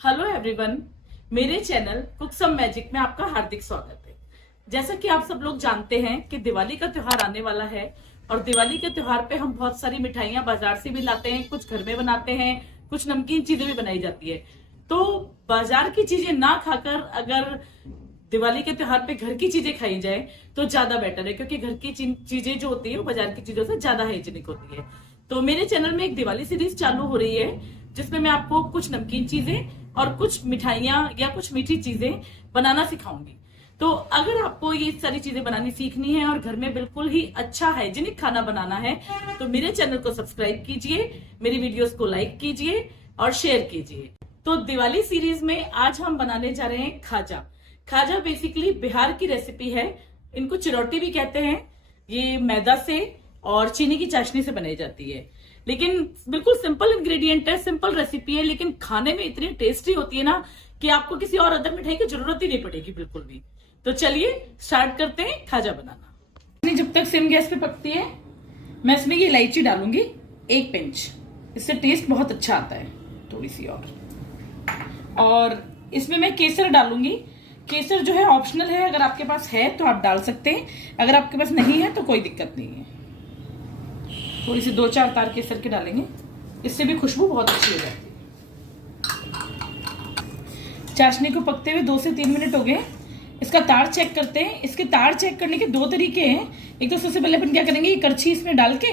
Hello everyone, मेरे channel cook some magic में आपका हार्दिक स्वागत है। जैसा कि आप सब लोग जानते हैं कि दिवाली का त्योहार आने वाला है और दिवाली के त्योहार पे हम बहुत सारी मिठाइयां बाजार से भी लाते हैं, कुछ घर में बनाते हैं, कुछ नमकीन चीजें भी बनाई जाती है। तो बाजार की चीजें ना खाकर अगर दिवाली के त्योहार पे घर की चीजें खाई जाए तो ज्यादा बेटर है, क्योंकि घर की चीजें जो होती है वो बाजार की चीजों से ज्यादा हाइजीनिक होती है। तो मेरे चैनल में एक दिवाली सीरीज चालू हो रही है जिसमें मैं आपको कुछ नमकीन चीजें और कुछ मिठाइयां या कुछ मीठी चीजें बनाना सिखाऊंगी। तो अगर आपको ये सारी चीजें बनानी सीखनी है और घर में बिल्कुल ही अच्छा हाइजीनिक खाना बनाना है तो मेरे चैनल को सब्सक्राइब कीजिए, मेरी वीडियोस को लाइक कीजिए और शेयर कीजिए। तो दिवाली सीरीज में आज हम बनाने जा रहे हैं खाजा। खाजा बेसिकली बिहार की रेसिपी है, इनको चिरौटी भी कहते हैं। ये मैदा से और चीनी की चाशनी से बनाई जाती है, लेकिन बिल्कुल सिंपल इंग्रेडिएंट है, सिंपल रेसिपी है, लेकिन खाने में इतनी टेस्टी होती है ना कि आपको किसी और अदर मिठाई की जरूरत ही नहीं पड़ेगी बिल्कुल भी। तो चलिए स्टार्ट करते हैं खाजा बनाना। जब तक सिम गैस पे पकती है मैं इसमें ये इलायची डालूंगी 1 पिंच, इससे टेस्ट बहुत अच्छा आता है। थोड़ी सी और इसमें मैं केसर डालूंगी। केसर जो है ऑप्शनल है, अगर आपके पास है तो आप डाल सकते हैं, अगर आपके पास नहीं है तो कोई दिक्कत नहीं है। थोड़ी सी 2-4 तार केसर के डालेंगे, इससे भी खुशबू बहुत अच्छी हो जाती है। चाशनी को पकते हुए 2 से 3 मिनट हो गए। इसका तार चेक करते हैं। इसके तार चेक करने के 2 तरीके हैं। एक तो सबसे पहले अपन क्या करेंगे, ये करछी इसमें डाल के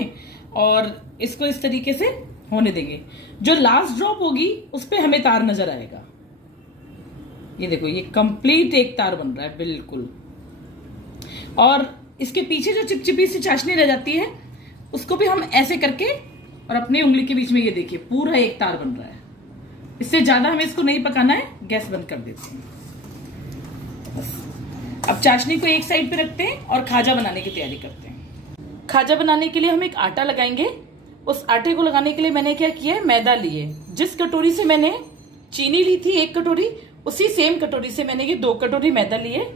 और इसको इस तरीके से होने देंगे। जो लास्ट ड्रॉप होगी उस पर हमें तार नजर आएगा। ये देखो, ये कंप्लीट एक तार बन रहा है बिल्कुल। और इसके पीछे जो चिपचिपी सी चाशनी रह जाती है उसको भी हम ऐसे करके और अपनी उंगली के बीच में ये देखिए पूरा एक तार बन रहा है। इससे ज्यादा हमें इसको नहीं पकाना है, गैस बंद कर देते हैं। बस अब चाशनी को एक साइड पे रखते हैं और खाजा बनाने की तैयारी करते हैं। खाजा बनाने के लिए हम एक आटा लगाएंगे। उस आटे को लगाने के लिए मैंने क्या किया है, मैदा लिए। जिस कटोरी से मैंने चीनी ली थी 1 कटोरी, उसी सेम कटोरी से मैंने ये 2 कटोरी मैदा लिए।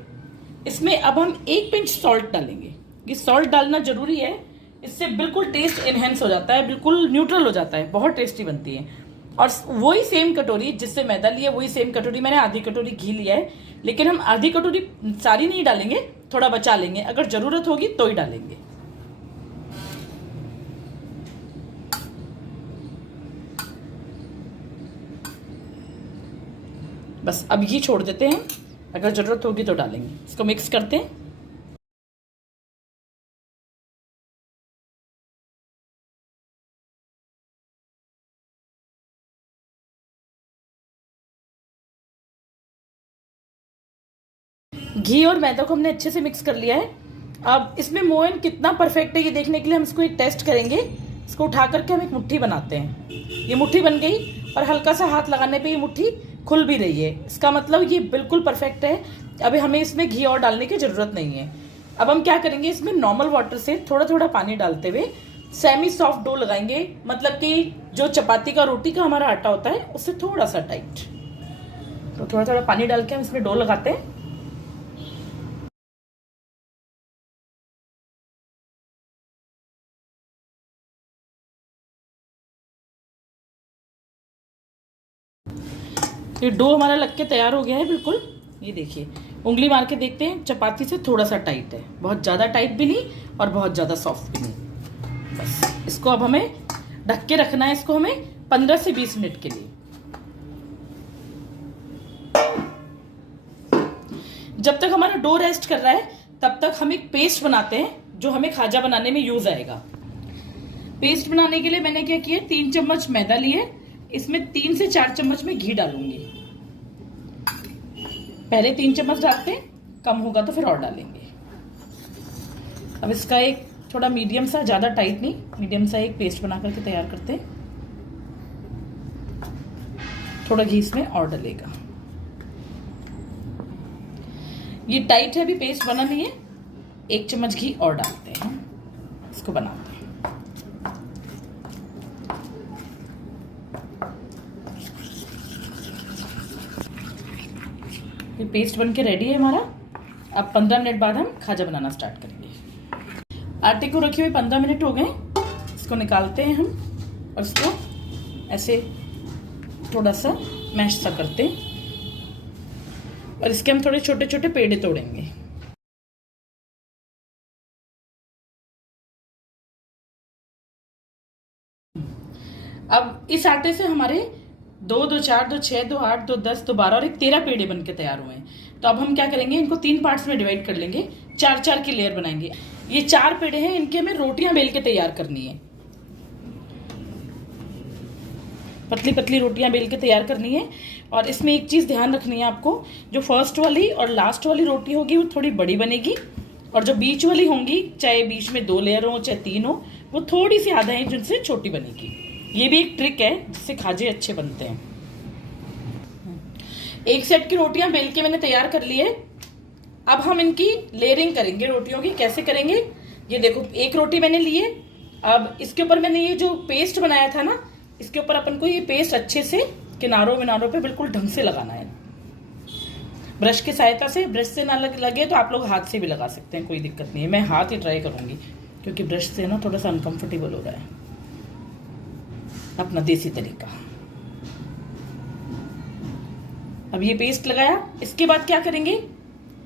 इसमें अब हम 1 पिंच सॉल्ट डालेंगे। ये सॉल्ट डालना जरूरी है, इससे बिल्कुल टेस्ट एनहेंस हो जाता है, बिल्कुल न्यूट्रल हो जाता है, बहुत टेस्टी बनती है। और वही सेम कटोरी जिससे मैदा लिया, वही सेम कटोरी मैंने आधी कटोरी घी लिया है, लेकिन हम आधी कटोरी सारी नहीं डालेंगे, थोड़ा बचा लेंगे, अगर जरूरत होगी तो ही डालेंगे। बस अब ये छोड़ देते हैं, अगर जरूरत होगी तो डालेंगे। इसको मिक्स करते हैं। घी और मैदा को हमने अच्छे से मिक्स कर लिया है। अब इसमें मोयन कितना परफेक्ट है ये देखने के लिए हम इसको एक टेस्ट करेंगे। इसको उठा करके हम एक मुट्ठी बनाते हैं। ये मुट्ठी बन गई और हल्का सा हाथ लगाने पे ये मुट्ठी खुल भी रही है, इसका मतलब ये बिल्कुल परफेक्ट है। अभी हमें इसमें घी और डालने की जरूरत नहीं है। अब हम क्या करेंगे, इसमें नॉर्मल वाटर से थोड़ा थोड़ा पानी डालते हुए सेमी सॉफ्ट डो लगाएंगे, मतलब कि जो चपाती का रोटी का हमारा आटा होता है उससे थोड़ा सा टाइट। तो थोड़ा थोड़ा पानी डाल के हम इसमें डो लगाते हैं। ये डो हमारा लग के तैयार हो गया है बिल्कुल। ये देखिए, उंगली मार के देखते हैं, चपाती से थोड़ा सा टाइट है, बहुत ज़्यादा टाइट भी नहीं और बहुत ज़्यादा सॉफ्ट भी नहीं। बस इसको अब हमें ढक के रखना है, इसको हमें 15 से 20 मिनट के लिए। जब तक हमारा डो रेस्ट कर रहा है तब तक हम एक पेस्ट बनाते हैं जो हमें खाजा बनाने में यूज आएगा। पेस्ट बनाने के लिए मैंने क्या किया, 3 चम्मच मैदा लिए, इसमें 3 से 4 चम्मच में घी डालूंगी। पहले 3 चम्मच डालते हैं, कम होगा तो फिर और डालेंगे। अब इसका एक थोड़ा मीडियम सा, ज्यादा टाइट नहीं, मीडियम सा एक पेस्ट बना करके तैयार करते हैं। थोड़ा घी इसमें और डलेगा। ये टाइट है, अभी पेस्ट बना नहीं है, 1 चम्मच घी और डालते हैं, इसको बनाते हैं। ये पेस्ट बनके रेडी है हमारा। अब 15 मिनट बाद हम खाजा बनाना स्टार्ट करेंगे। आटे को रखे हुए 15 मिनट हो गए, इसको निकालते हैं हम और इसको ऐसे थोड़ा सा मैश सा करते हैं और इसके हम थोड़े छोटे छोटे पेड़े तोड़ेंगे। अब इस आटे से हमारे 2 2 4 2 6 2 8 2 10 2 12 और एक 13 पेड़े बन के तैयार हुए हैं। तो अब हम क्या करेंगे, इनको 3 पार्ट्स में डिवाइड कर लेंगे, 4 4 की लेयर बनाएंगे। ये 4 पेड़े हैं, इनके हमें रोटियां बेल के तैयार करनी है, पतली पतली रोटियां बेल के तैयार करनी है। और इसमें एक चीज ध्यान रखनी है आपको, जो फर्स्ट वाली और लास्ट वाली रोटी होगी वो थोड़ी बड़ी बनेगी, और जो बीच वाली होंगी, चाहे बीच में 2 लेयर हो चाहे 3 हो, वो थोड़ी सी आधा इंच उनसे छोटी बनेगी। ये भी एक ट्रिक है जिससे खाजे अच्छे बनते हैं। एक सेट की रोटियां बेल के मैंने तैयार कर ली है। अब हम इनकी लेयरिंग करेंगे रोटियों की। कैसे करेंगे, ये देखो, एक रोटी मैंने ली है। अब इसके ऊपर मैंने ये जो पेस्ट बनाया था ना, इसके ऊपर अपन को ये पेस्ट अच्छे से किनारों विनारों पे बिल्कुल ढंग से लगाना है, ब्रश की सहायता से। ब्रश से ना लगे तो आप लोग हाथ से भी लगा सकते हैं, कोई दिक्कत नहीं है। मैं हाथ ही ट्राई करूंगी क्योंकि ब्रश से ना थोड़ा सा अनकंफर्टेबल हो रहा है, अपना देसी तरीका। अब ये पेस्ट लगाया, इसके बाद क्या करेंगे,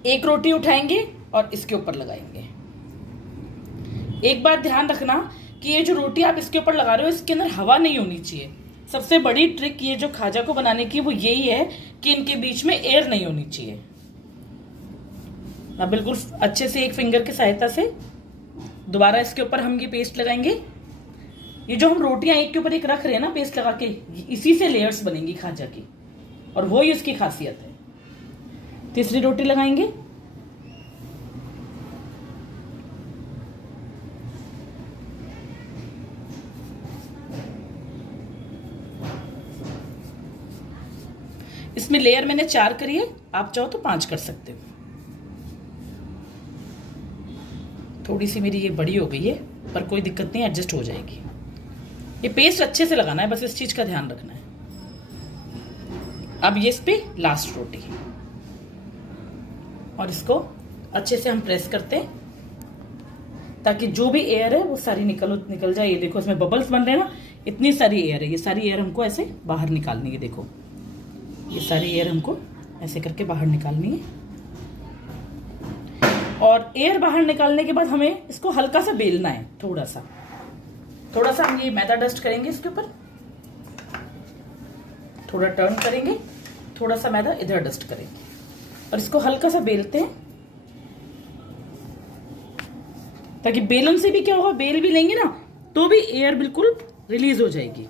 एक रोटी उठाएंगे और इसके ऊपर लगाएंगे। एक बात ध्यान रखना कि ये जो रोटी आप इसके ऊपर लगा रहे हो, इसके अंदर हवा नहीं होनी चाहिए। सबसे बड़ी ट्रिक ये जो खाजा को बनाने की वो यही है कि इनके बीच में एयर नहीं होनी चाहिए। अब बिल्कुल अच्छे से एक फिंगर की सहायता से दोबारा इसके ऊपर हम ये पेस्ट लगाएंगे। ये जो हम रोटियां एक के ऊपर एक रख रहे हैं ना पेस्ट लगा के, इसी से लेयर्स बनेंगी खाजा की, और वो ही उसकी खासियत है। तीसरी रोटी लगाएंगे, इसमें लेयर मैंने 4 करी है, आप चाहो तो 5 कर सकते हो। थोड़ी सी मेरी ये बड़ी हो गई है पर कोई दिक्कत नहीं, एडजस्ट हो जाएगी। ये पेस्ट अच्छे से लगाना है, बस इस चीज का ध्यान रखना है। अब ये इस पे लास्ट रोटी, और इसको अच्छे से हम प्रेस करते हैं ताकि जो भी एयर है वो सारी निकल जाए। ये देखो इसमें बबल्स बन रहे हैं ना, इतनी सारी एयर है। ये सारी एयर हमको ऐसे बाहर निकालनी है। देखो ये सारी एयर हमको ऐसे करके बाहर निकालनी है, और एयर बाहर निकालने के बाद हमें इसको हल्का सा बेलना है। थोड़ा सा हम ये मैदा डस्ट करेंगे इसके ऊपर, थोड़ा टर्न करेंगे, थोड़ा सा मैदा इधर डस्ट करेंगे और इसको हल्का सा बेलते हैं, ताकि बेलन से भी क्या होगा, बेल भी लेंगे ना तो भी एयर बिल्कुल रिलीज हो जाएगी।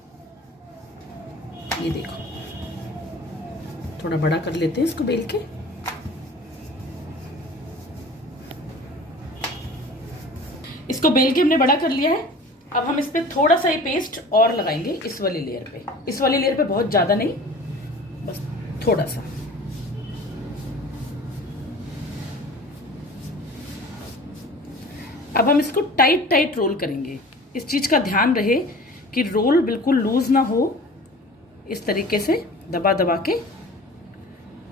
ये देखो, थोड़ा बड़ा कर लेते हैं इसको बेल के। इसको बेल के हमने बड़ा कर लिया है। अब हम इस पे थोड़ा सा ये पेस्ट और लगाएंगे इस वाली लेयर पे। इस वाली लेयर पे बहुत ज्यादा नहीं, बस थोड़ा सा। अब हम इसको टाइट रोल करेंगे। इस चीज का ध्यान रहे कि रोल बिल्कुल लूज ना हो। इस तरीके से दबा दबा के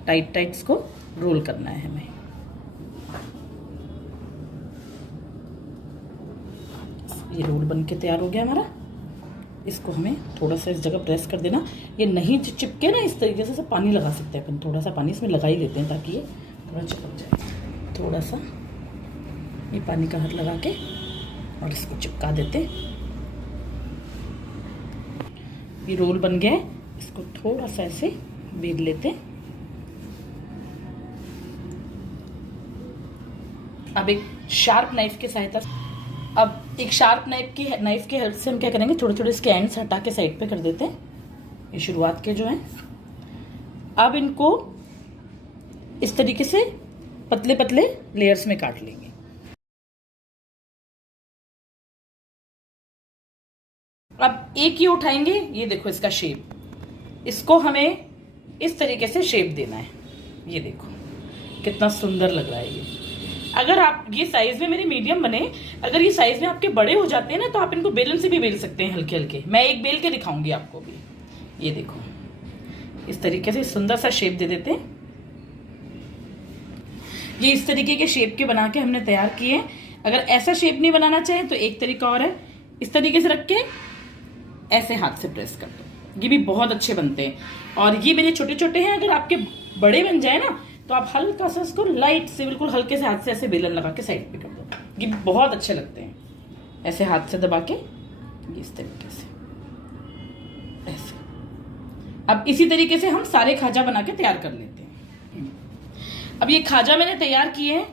टाइट इसको रोल करना है हमें। ये रोल बन के तैयार हो गया हमारा। इसको हमें थोड़ा सा इस जगह प्रेस कर देना। ये नहीं चिपके ना, इस तरीके से पानी लगा सकते हैं अपन। थोड़ा सा पानी इसमें लगा ही लेते हैं ताकि ये थोड़ा चिपक जाए। थोड़ा सा ये पानी का हाथ लगा के और इसको चिपका देते। ये रोल बन गया है, इसको थोड़ा सा ऐसे बेल लेते। अब एक शार्प नाइफ की सहायता से, अब एक शार्प नाइफ की हेल्प से हम क्या करेंगे, थोड़े थोड़े इसके एंड्स हटा के साइड पे कर देते हैं। ये शुरुआत के जो हैं, अब इनको इस तरीके से पतले पतले लेयर्स में काट लेंगे। अब एक ही उठाएंगे, ये देखो इसका शेप, इसको हमें इस तरीके से शेप देना है। ये देखो कितना सुंदर लग रहा है ये। अगर आप ये साइज में मेरे मीडियम बने, अगर ये साइज में आपके बड़े हो जाते हैं ना, तो आप इनको बेलन से भी बेल सकते हैं हल्के हल्के। मैं एक बेल के दिखाऊंगी आपको भी। ये देखो इस तरीके से सुंदर सा शेप दे देते हैं। ये इस तरीके के शेप के बना के हमने तैयार किए हैं। अगर ऐसा शेप नहीं बनाना चाहे तो एक तरीका और है, इस तरीके से रख के ऐसे हाथ से प्रेस कर दो, ये भी बहुत अच्छे बनते हैं। और ये मेरे छोटे छोटे हैं, अगर आपके बड़े बन जाए ना तो आप हल्का सा इसको लाइट से, बिल्कुल हल्के से हाथ से ऐसे बेलन लगा के साइड पे कर दो। ये बहुत अच्छे लगते हैं, ऐसे हाथ से दबा के इस तरीके से ऐसे। अब इसी तरीके से हम सारे खाजा बना के तैयार कर लेते हैं। अब ये खाजा मैंने तैयार किए हैं,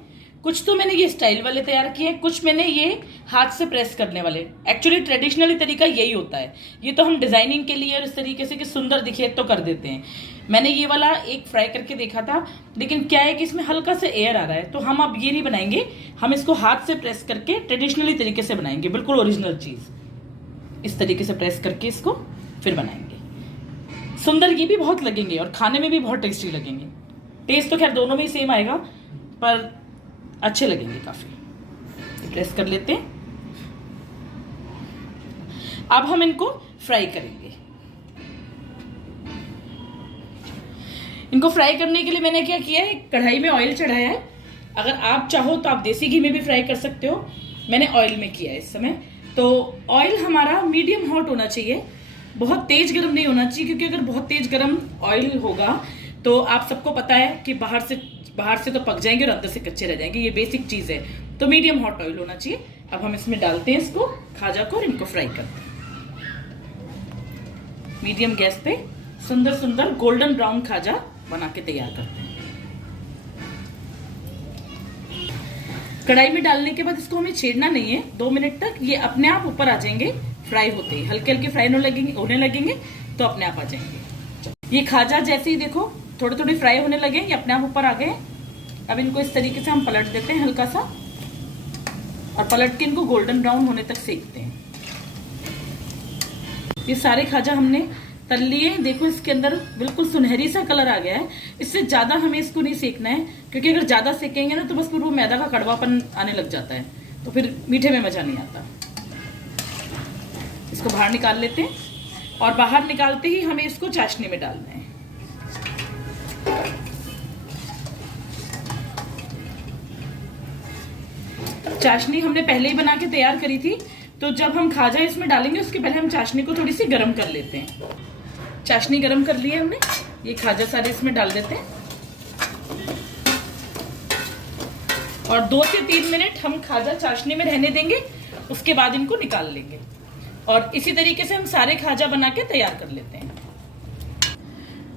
कुछ तो मैंने ये स्टाइल वाले तैयार किए हैं, कुछ मैंने ये हाथ से प्रेस करने वाले। एक्चुअली ट्रेडिशनली तरीका यही होता है, ये तो हम डिजाइनिंग के लिए और इस तरीके से कि सुंदर दिखे तो कर देते हैं। मैंने ये वाला एक फ्राई करके देखा था, लेकिन क्या है कि इसमें हल्का सा एयर आ रहा है, तो हम अब ये नहीं बनाएंगे, हम इसको हाथ से प्रेस करके ट्रेडिशनली तरीके से बनाएंगे, बिल्कुल ओरिजिनल चीज। इस तरीके से प्रेस करके इसको फिर बनाएंगे। सुंदर ये भी बहुत लगेंगे और खाने में भी बहुत टेस्टी लगेंगे। टेस्ट तो खैर दोनों में ही सेम आएगा, पर अच्छे लगेंगे काफी। प्रेस कर लेते हैं। अब हम इनको फ्राई करेंगे। इनको फ्राई करने के लिए मैंने क्या किया है, कढ़ाई में ऑयल चढ़ाया है। अगर आप चाहो तो आप देसी घी में भी फ्राई कर सकते हो, मैंने ऑयल में किया है इस समय। तो ऑयल हमारा मीडियम हॉट होना चाहिए, बहुत तेज गर्म नहीं होना चाहिए, क्योंकि अगर बहुत तेज गर्म ऑयल होगा तो आप सबको पता है कि बाहर से तो पक जाएंगे और अंदर से कच्चे रह जाएंगे, ये बेसिक चीज है। तो मीडियम हॉट ऑयल होना चाहिए। अब हम इसमें डालते हैं इसको खाजा को और इनको फ्राई करते हैं मीडियम गैस पे। सुंदर सुंदर गोल्डन ब्राउन खाजा बना के तैयार करते हैं। कढ़ाई में डालने के बाद इसको हमें छेड़ना नहीं है, 2 मिनट तक ये अपने आप ऊपर आ जाएंगे फ्राई होते ही। हल्के हल्के फ्राई होने लगेंगे तो अपने आप आ जाएंगे। ये खाजा जैसे ही देखो थोड़े थोड़े फ्राई होने लगे, ये अपने आप ऊपर आ गए। अब इनको इस तरीके से हम पलट देते हैं हल्का सा, और पलट के इनको गोल्डन ब्राउन होने तक सेकते हैं। ये सारे खाजा हमने तल लिए, देखो इसके अंदर बिल्कुल सुनहरी सा कलर आ गया है। इससे ज्यादा हमें इसको नहीं सेकना है, क्योंकि अगर ज्यादा सेकेंगे ना तो बस फिर वो मैदा का कड़वापन आने लग जाता है, तो फिर मीठे में मजा नहीं आता। इसको बाहर निकाल लेते हैं, और बाहर निकालते ही हमें इसको चाशनी में डालना है। चाशनी हमने पहले ही बना के तैयार करी थी, तो जब हम खाजा इसमें डालेंगे उसके पहले हम चाशनी को थोड़ी सी गर्म कर लेते हैं। चाशनी गर्म कर ली है हमने, ये खाजा सारे इसमें डाल देते हैं, और 2 से 3 मिनट हम खाजा चाशनी में रहने देंगे, उसके बाद इनको निकाल लेंगे। और इसी तरीके से हम सारे खाजा बना के तैयार कर लेते हैं।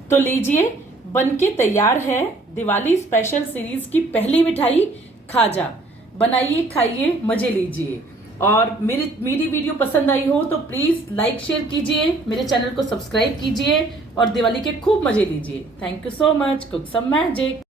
तो लीजिए, बनके तैयार है दिवाली स्पेशल सीरीज की पहली मिठाई खाजा। बनाइए, खाइए, मजे लीजिए। और मेरी वीडियो पसंद आई हो तो प्लीज लाइक शेयर कीजिए, मेरे चैनल को सब्सक्राइब कीजिए और दिवाली के खूब मजे लीजिए। Thank you so much. Cook some magic.